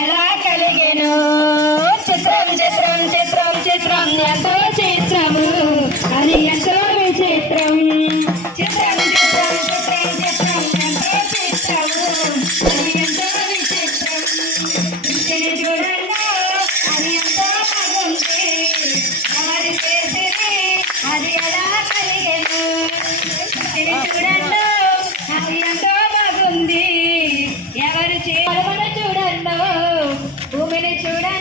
ఎలా కలిగెను చిత్రం చిత్రం చిత్రం చిత్రం ఎంతో చిత్రము అది ఎంతో విచిత్రం చిత్రం చిత్రం చిత్రం చిత్రం ఎంతో చిత్రము అది ఎంతో విచిత్రం చూడండి అది ఎంతో బాగుంది ఎవరి చేసింది అది ఎలా కలిగెను చూడండి అది ఎంతో బాగుంది ఎవరు చేయమని చూడండి భూమిని చూడండి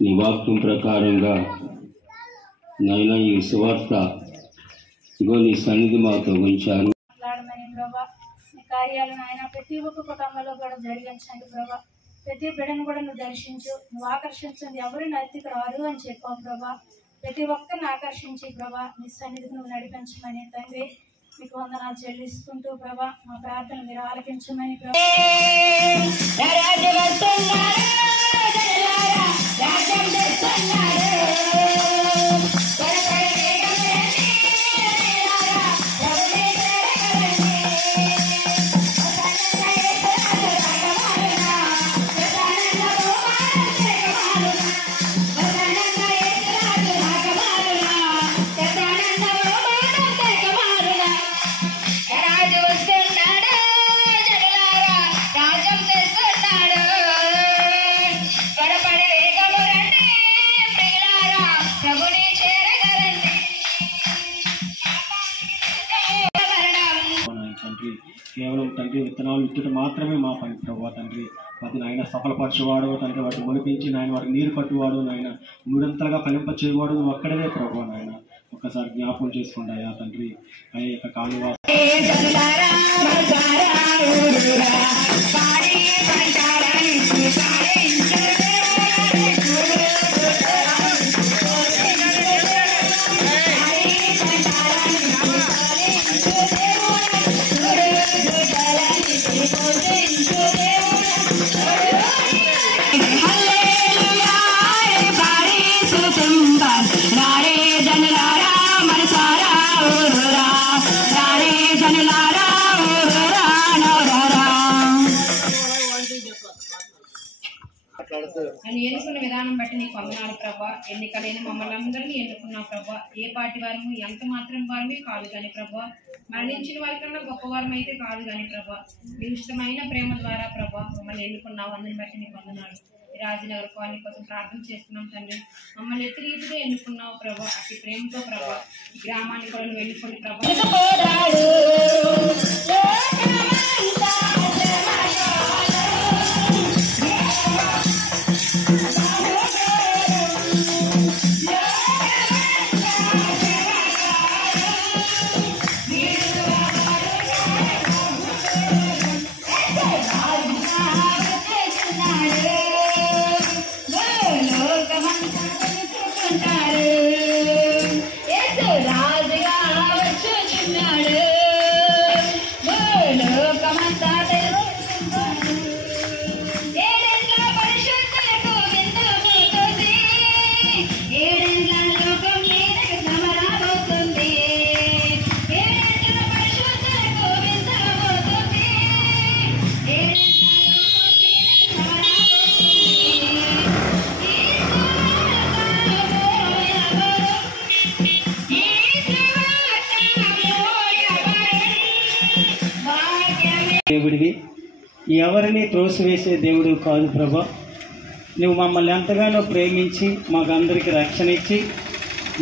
నీ వాక్యం ప్రకారంగా నాయన ఈ సువార్త ఇగో నీ సన్నిధి మాతో ఉంచారు. ప్రభా నీ కార్యాలు నాయన ప్రతి ఒక్క కుటుంబంలో కూడా జరిగించండి ప్రభా. ప్రతి బిడ్డను కూడా నువ్వు దర్శించు, నువ్వు ఆకర్షించండి. ఎవరు నైతిక రారు అని చెప్పావు ప్రభా. ప్రతి ఒక్కరిని ఆకర్షించి ప్రభా నీ సన్నిధికి నువ్వు నడిపించమని తండ్రి మీకు వందనాలు చెల్లిస్తుంటూ ప్రభా మా ప్రార్థన మీరు ఆలకించమని ప్రభా. కేవలం తండ్రి విత్తనాలు ఇచ్చుట మాత్రమే మా పని ప్రభావ తండ్రి. అది నాయన సఫలపరచేవాడు తండ్రి, వాటిని మొలిపించి నాయన వాటిని నీరు కట్టువాడు నాయన, మూడంతలుగా ఫలింపచేవాడు నువ్వు అక్కడనే ప్రభావ నాయన. ఒక్కసారి జ్ఞాపకం చేసుకోండి అయ్యా తండ్రి. అయ్యే యొక్క కాలువ అని ఎన్నుకున్న విధానం బట్టి నీకు వందనాలు ప్రభా. ఎన్నికలేని మమ్మల్ని అందరినీ ఎన్నుకున్నావు ప్రభా. ఏ పార్టీ వారము ఎంత మాత్రం వారమే కాదు కానీ ప్రభా, మరణించిన వారికన్నా గొప్పవారం అయితే కాదు కానీ ప్రభా, మీ ఇష్టమైన ప్రేమ ద్వారా ప్రభా మమ్మల్ని ఎన్నుకున్నావు. అందరిని బట్టి నీకు వందనాలు. రాజనగర్ కాలనీ కోసం ప్రార్థన చేస్తున్నాం తండ్రి. మమ్మల్ని ఎత్తి రీతిగా ఎన్నుకున్నావు ప్రభా. అతి ప్రేమతో ప్రభా ఈ గ్రామాన్ని కూడా నువ్వు ఎన్నుకుని ప్రభా. దేవుడివి, ఎవరిని త్రోసివేసే దేవుడు కాదు ప్రభా. నువ్వు మమ్మల్ని ఎంతగానో ప్రేమించి మాకందరికి రక్షణ ఇచ్చి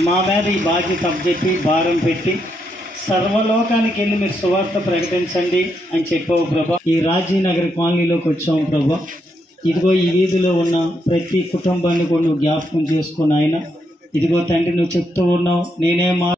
మా మీద ఈ బాధ్యత అప్పచెప్పి భారం పెట్టి సర్వలోకానికి వెళ్ళి మీరు సువార్త ప్రకటించండి అని చెప్పావు ప్రభా. ఈ రాజీనగర్ కాలనీలోకి వచ్చాము ప్రభా. ఇదిగో ఈ వీధిలో ఉన్న ప్రతి కుటుంబాన్ని కూడా నువ్వు జ్ఞాపకం చేసుకుని ఆయన. ఇదిగో తండ్రి నువ్వు చెప్తూ ఉన్నావు, నేనే మా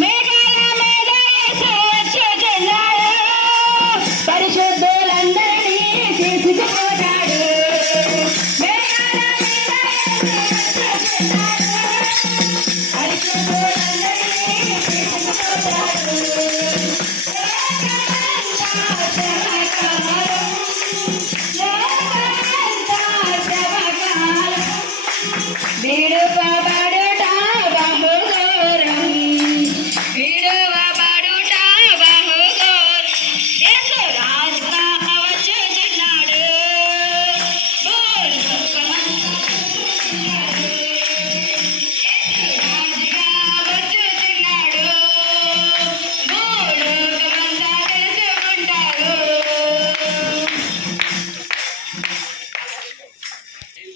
మేఘాల మీద యేసు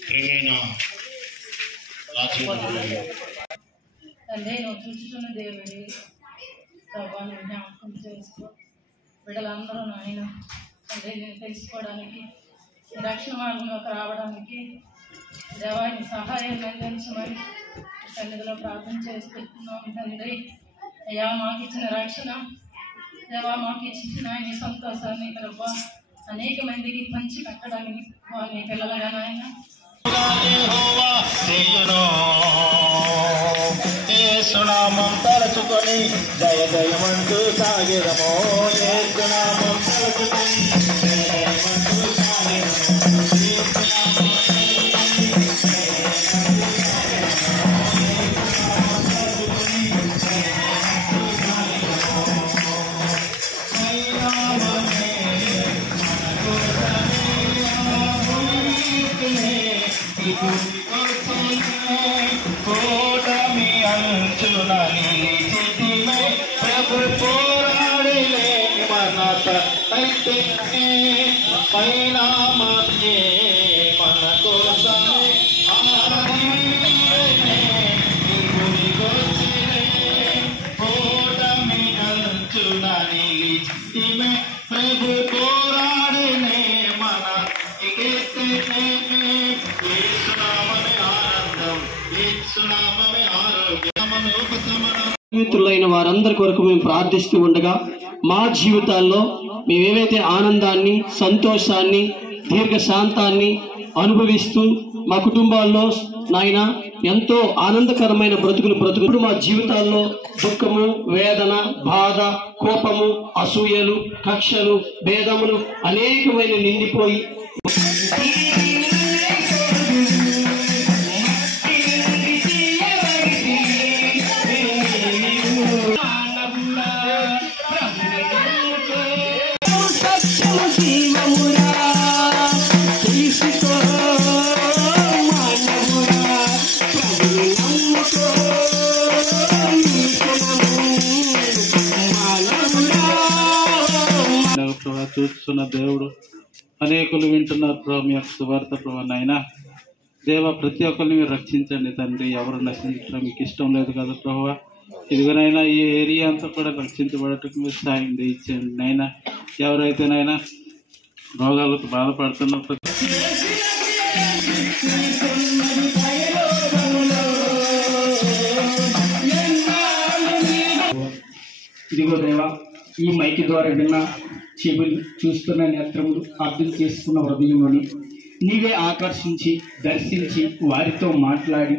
ప్రియమైన తండ్రి నువ్వు చూస్తున్న దేవుడి ప్రభావాన్ని జ్ఞాపకం చేసుకో. బిడ్డలందరూ నాయన తండ్రి నేను తెలుసుకోవడానికి రక్షణ మార్గంలోకి రావడానికి దేవాన్ని సహాయాన్ని అందించమని సన్నిధిలో ప్రార్థన చేసుకుంటున్నాం తండ్రి. అయ్యా మాకు ఇచ్చిన రక్షణ దేవా మాకు ఇచ్చిన ఆయన సంతోషాన్ని ప్రభా అనేక మందికి పంచి పెట్టడానికి వారిని పిల్లలుగా నాయన సునామం తలచుకొని జయ జయమంటూ సాగిరమో సునామం తలచుకొని జయ జయమంటూ కోటమి అంచున నిలిచితిమే ప్రభు పోరాడలే మనత అయితే పరిణామే మన కోసమే కోటమి అంచున నిలిచితిమే ప్రభు పోరాడలే మన జీవితులైన వారందరి కొరకు మేము ప్రార్థిస్తూ ఉండగా మా జీవితాల్లో మేమేవైతే ఆనందాన్ని, సంతోషాన్ని, దీర్ఘశాంతాన్ని అనుభవిస్తూ మా కుటుంబాల్లో నాయన ఎంతో ఆనందకరమైన బ్రతుకులు మా జీవితాల్లో దుఃఖము, వేదన, బాధ, కోపము, అసూయలు, కక్షలు, భేదములు అనేకమైన నిండిపోయి చూస్తున్న దేవుడు అనేకులు వింటున్నారు ప్రభు మీ యొక్క సువార్త ప్రభు నాయన దేవ ప్రతి ఒక్కరిని మీరు రక్షించండి తండ్రి. ఎవరు నశించడం మీకు ఇష్టం లేదు కదా ప్రభు. ఇదిగోనైనా ఈ ఏరియా అంతా కూడా రక్షించబడటం మీరు సాయం చేయించండి నైనా. ఎవరైతే నైనా రోగాలకు బాధపడుతున్నప్పుడు ఇదిగో దేవా ఈ మైకి ద్వారా విన్న చెవులు, చూస్తున్న నేత్రములు, అర్థం చేసుకున్న హృదయంలోని నీవే ఆకర్షించి దర్శించి వారితో మాట్లాడి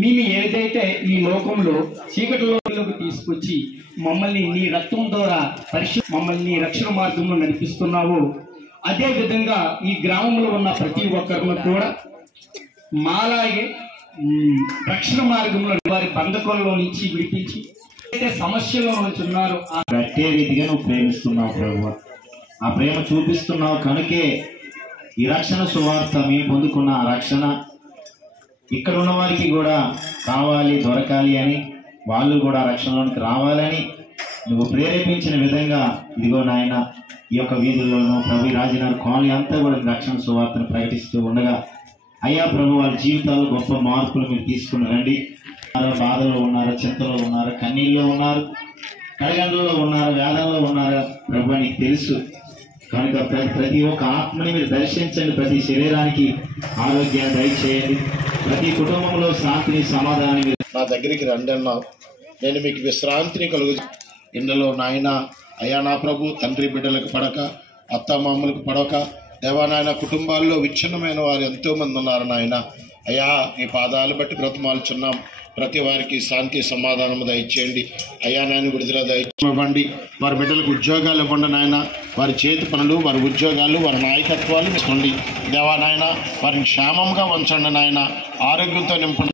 మేము ఏదైతే ఈ లోకంలో చీకటిలోకి తీసుకొచ్చి మమ్మల్ని నీ రక్తం ద్వారా మమ్మల్ని నీ రక్షణ మార్గంలో నడిపిస్తున్నావో అదే విధంగా ఈ గ్రామంలో ఉన్న ప్రతి ఒక్కరిని కూడా మాలాగే రక్షణ మార్గంలో వారి బంధకంలో నుంచి విడిపించి సమస్యలో నుంచి ఉన్నారు కట్టే రీతిగా నువ్వు ప్రేమిస్తున్నావు ప్రభు. ఆ ప్రేమ చూపిస్తున్నావు కనుకే ఈ రక్షణ సువార్త మేము పొందుకున్న ఆ రక్షణ ఇక్కడ ఉన్న వారికి కూడా కావాలి, దొరకాలి అని, వాళ్ళు కూడా రక్షణలోనికి రావాలని నువ్వు ప్రేరేపించిన విధంగా ఇదిగో నాయన ఈ యొక్క వీధుల్లోనూ ప్రభు రాజనగర్ కాలనీ అంతా కూడా రక్షణ సువార్తను ప్రకటిస్తూ ఉండగా అయ్యా ప్రభు వాళ్ళ జీవితాల్లో గొప్ప మార్పులు మీరు తీసుకుని రండి. బాధలో ఉన్నారు, చింతలో ఉన్నారు, కన్నీళ్ళలో ఉన్నారు, కడగండ్లలో ఉన్నారు, వేదంలో ఉన్నారు ప్రభు నీకు తెలుసు కనుక ప్రతి ఒక్క ఆత్మని మీరు దర్శించండి. ప్రతి శరీరానికి ఆరోగ్యాన్ని దయచేయండి. ప్రతి కుటుంబంలో శాంతిని, సమాధానాన్ని నా దగ్గరికి రండి అన్నావు. నేను మీకు విశ్రాంతిని కలుగు ఇందులో నాయన అయ్యా నా ప్రభు తండ్రి బిడ్డలకు పడక, అత్తమామలకు పడక దేవా నాయన కుటుంబాల్లో విచ్ఛిన్నమైన వారు ఎంతోమంది ఉన్నారు నాయన. అయ్యా నీ పాదాలు బట్టి బ్రతమాలుచున్నాం. ప్రతి వారికి శాంతి సమాధానము దయచేయండి అయ్యా. నాయన విడుదల దయచేయండి. వారి బిడ్డలకు ఉద్యోగాలు ఇవ్వండి నాయన. వారి చేతి పనులు, వారి ఉద్యోగాలు, వారి నాయకత్వాలు తీసుకోండి దేవా నాయన. వారిని క్షేమంగా ఉంచండి నాయన. ఆరోగ్యంతో నింపండి.